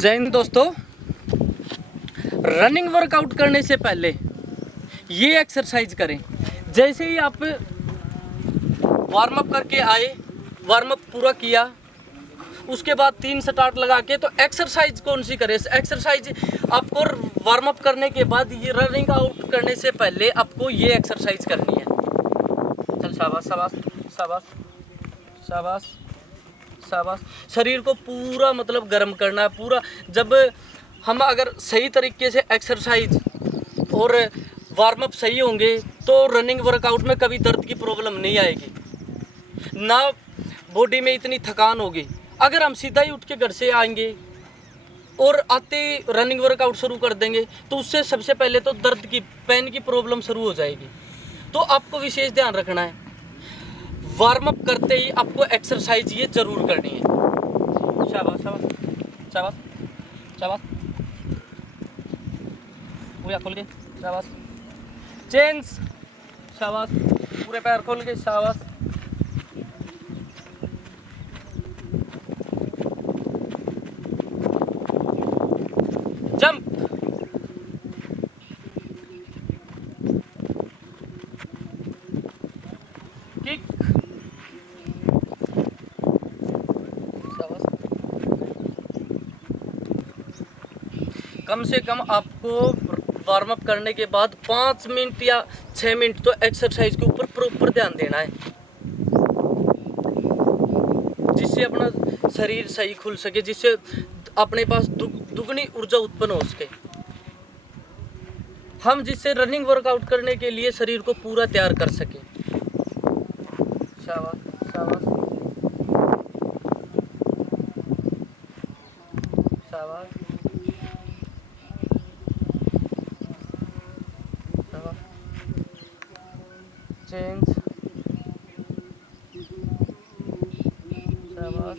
जय हिंद दोस्तों। Running workout करने से पहले ये एक्सरसाइज करें। जैसे ही आप वार्म अप करके आए, वार्म अप पूरा किया, उसके बाद 3 स्टार्ट लगा के तो एक्सरसाइज कौन सी करें। एक्सरसाइज आपको वार्म अप करने के बाद ये रनिंग आउट करने से पहले आपको ये एक्सरसाइज करनी है। चल शाबाश शाबाश शाबाश शाबाश शाबाश। शरीर को पूरा मतलब गर्म करना है पूरा। जब हम अगर सही तरीके से एक्सरसाइज और वार्म अप सही होंगे तो रनिंग वर्कआउट में कभी दर्द की प्रॉब्लम नहीं आएगी, ना बॉडी में इतनी थकान होगी। अगर हम सीधा ही उठ के घर से आएंगे और आते रनिंग वर्कआउट शुरू कर देंगे तो उससे सबसे पहले तो दर्द की पेन की प्रॉब्लम शुरू हो जाएगी। तो आपको विशेष ध्यान रखना है, वार्म अप करते ही आपको एक्सरसाइज ये जरूर करनी है। शाबाश शाबाश शाबाश शाबाश, पूरा खोल के शाबाश, चेंज शाबाश, पूरे पैर खोल के शाबाश, जंप, किक, कम से कम आपको वार्म अप करने के बाद 5 मिनट या 6 मिनट तो एक्सरसाइज के ऊपर प्रॉपर ध्यान देना है, जिससे अपना शरीर सही खुल सके, जिससे अपने पास दुगनी ऊर्जा उत्पन्न हो सके। हम जिससे रनिंग वर्कआउट करने के लिए शरीर को पूरा तैयार कर सके। शाबाश शाबाश शाबाश शाबाश, चेंज शाबाश।